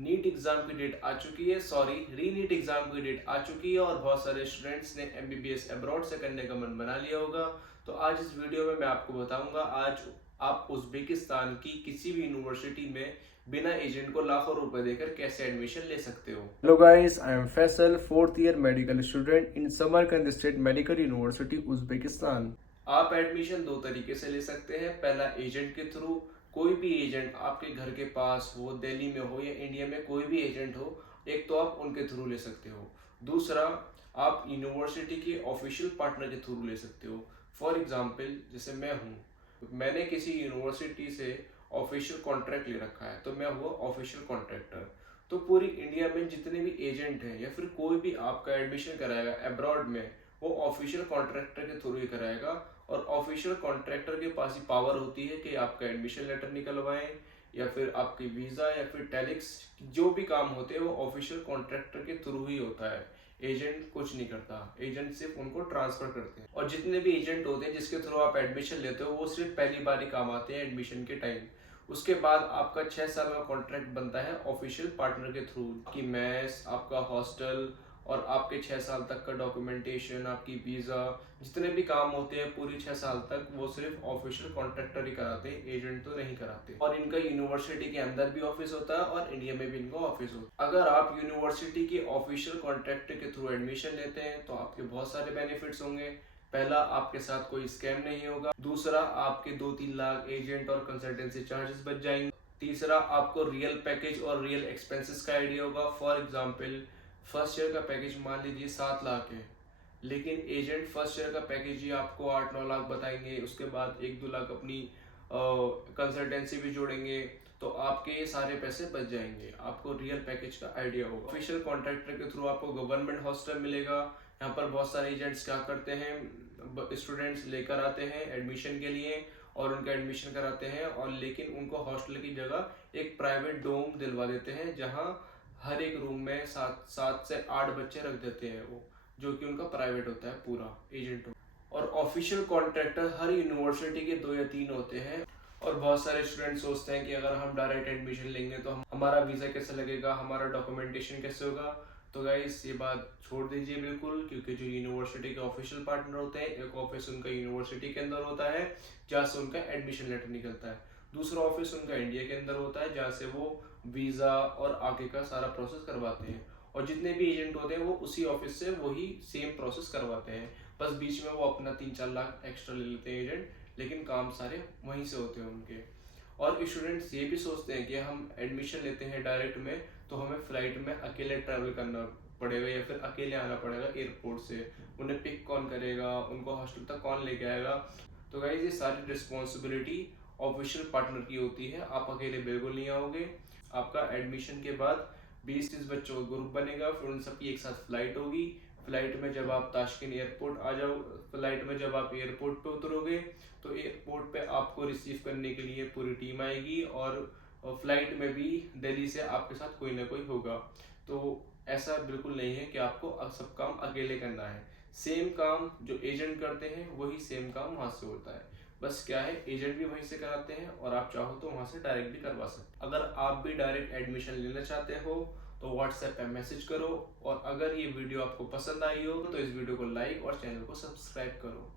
NEET exam की date आ चुकी है, सॉरी री नीट एग्जाम की डेट आ चुकी है और बहुत सारे स्टूडेंट्स ने एमबीबीएस अब्रॉड से करने का मन बना लिया होगा। तो आज इस वीडियो में मैं आपको बताऊंगा आज आप उज्बेकिस्तान की किसी भी यूनिवर्सिटी में बिना एजेंट को लाखों रुपए देकर कैसे एडमिशन ले सकते हो। Hello guys, I am Faisal, fourth year medical student in Samarkand state medical university Uzbekistan. आप एडमिशन दो तरीके से ले सकते हैं। पहला एजेंट के थ्रू, कोई भी एजेंट आपके घर के पास हो, दिल्ली में हो या इंडिया में कोई भी एजेंट हो, एक तो आप उनके थ्रू ले सकते हो। दूसरा, आप यूनिवर्सिटी के ऑफिशियल पार्टनर के थ्रू ले सकते हो। फॉर एग्जाम्पल, जैसे मैं हूँ, मैंने किसी यूनिवर्सिटी से ऑफिशियल कॉन्ट्रैक्ट ले रखा है, तो मैं हुआ ऑफिशियल कॉन्ट्रैक्टर। तो पूरी इंडिया में जितने भी एजेंट हैं या फिर कोई भी आपका एडमिशन कराएगा अब्रॉड में, वो ऑफिशियल कॉन्ट्रैक्टर के थ्रू ही कराएगा। और ऑफिशियल कॉन्ट्रैक्टर के पास ही पावर होती है कि आपका एडमिशन लेटर निकलवाएं या फिर आपकी वीज़ा या फिर टेलिक्स, जो भी काम होते हैं वो ऑफिशियल कॉन्ट्रैक्टर के थ्रू ही होता है। एजेंट कुछ नहीं करता, एजेंट सिर्फ उनको ट्रांसफर करते हैं। और जितने भी एजेंट होते हैं जिसके थ्रू आप एडमिशन लेते हो, वो सिर्फ पहली बार ही काम आते हैं एडमिशन के टाइम। उसके बाद आपका 6 साल का कॉन्ट्रैक्ट बनता है ऑफिशियल पार्टनर के थ्रू। आपकी मैस, आपका हॉस्टल और आपके 6 साल तक का डॉक्यूमेंटेशन, आपकी वीज़ा, जितने भी काम होते हैं पूरी 6 साल तक, वो सिर्फ ऑफिशियल कॉन्ट्रैक्टर ही कराते हैं, एजेंट तो नहीं कराते। और इनका यूनिवर्सिटी के अंदर भी ऑफिस होता है और इंडिया में भी इनका ऑफिस होता है। अगर आप यूनिवर्सिटी के ऑफिशियल कॉन्ट्रैक्टर के थ्रू एडमिशन लेते हैं तो आपके बहुत सारे बेनिफिट्स होंगे। पहला, आपके साथ कोई स्कैम नहीं होगा। दूसरा, आपके 2-3 लाख एजेंट और कंसल्टेंसी चार्जेस बच जाएंगे। तीसरा, आपको रियल पैकेज और रियल एक्सपेंसेस का आइडिया होगा। फॉर एग्जांपल, फर्स्ट ईयर का पैकेज मान लीजिए 7 लाख है, लेकिन एजेंट फर्स्ट ईयर का पैकेज ही आपको 8-9 लाख बताएंगे। उसके बाद 1-2 लाख अपनी कंसल्टेंसी भी जोड़ेंगे, तो आपके ये सारे पैसे बच जाएंगे। आपको रियल पैकेज का आइडिया होगा। ऑफिशियल कॉन्ट्रैक्टर के थ्रू आपको गवर्नमेंट हॉस्टल मिलेगा। यहाँ पर बहुत सारे एजेंट्स क्या करते हैं, स्टूडेंट्स लेकर आते हैं एडमिशन के लिए और उनका एडमिशन कराते हैं, और लेकिन उनको हॉस्टल की जगह एक प्राइवेट डोम दिलवा देते हैं जहाँ हर एक रूम में 7 से 8 बच्चे रख देते हैं, वो जो कि उनका प्राइवेट होता है पूरा एजेंट। और ऑफिशियल कॉन्ट्रैक्टर हर यूनिवर्सिटी के 2 या 3 होते हैं। और बहुत सारे स्टूडेंट सोचते हैं कि अगर हम डायरेक्ट एडमिशन लेंगे तो हमारा वीज़ा कैसे लगेगा, हमारा डॉक्यूमेंटेशन कैसे होगा। तो गाइस, ये बात छोड़ दीजिए बिल्कुल, क्योंकि जो यूनिवर्सिटी के ऑफिशियल पार्टनर होते हैं, एक ऑफिस उनका यूनिवर्सिटी के अंदर होता है जहाँ से उनका एडमिशन लेटर निकलता है। दूसरा ऑफिस उनका इंडिया के अंदर होता है जहाँ से वो वीज़ा और आगे का सारा प्रोसेस करवाते हैं। और जितने भी एजेंट होते हैं वो उसी ऑफिस से वही सेम प्रोसेस करवाते हैं। बस बीच में वो अपना 3-4 लाख एक्स्ट्रा ले लेते हैं एजेंट, लेकिन काम सारे वहीं से होते हैं उनके। और स्टूडेंट्स ये भी सोचते हैं कि हम एडमिशन लेते हैं डायरेक्ट में तो हमें फ्लाइट में अकेले ट्रैवल करना पड़ेगा या फिर अकेले आना पड़ेगा एयरपोर्ट से। उन्हें पिक कौन करेगा, उनको हॉस्टल तक कौन लेके आएगा। तो गाइस, ये सारी रिस्पॉन्सिबिलिटी ऑफिशियल पार्टनर की होती है, आप अकेले बिल्कुल नहीं आओगे। आपका एडमिशन के बाद 20-30 बच्चों का ग्रुप बनेगा, फिर उन सबकी एक साथ फ्लाइट होगी। फ्लाइट में जब आप ताशकंद एयरपोर्ट आ जाओ, फ्लाइट में जब आप एयरपोर्ट पे उतरोगे तो एयरपोर्ट पे आपको रिसीव करने के लिए पूरी टीम आएगी, और फ्लाइट में भी दिल्ली से आपके साथ कोई ना कोई होगा। तो ऐसा बिल्कुल नहीं है कि आपको सब काम अकेले करना है। सेम काम जो एजेंट करते हैं वही सेम काम वहाँ से होता है। बस क्या है, एजेंट भी वहीं से कराते हैं और आप चाहो तो वहाँ से डायरेक्ट भी करवा सकते। अगर आप भी डायरेक्ट एडमिशन लेना चाहते हो तो व्हाट्सएप पे मैसेज करो। और अगर ये वीडियो आपको पसंद आई हो तो इस वीडियो को लाइक और चैनल को सब्सक्राइब करो।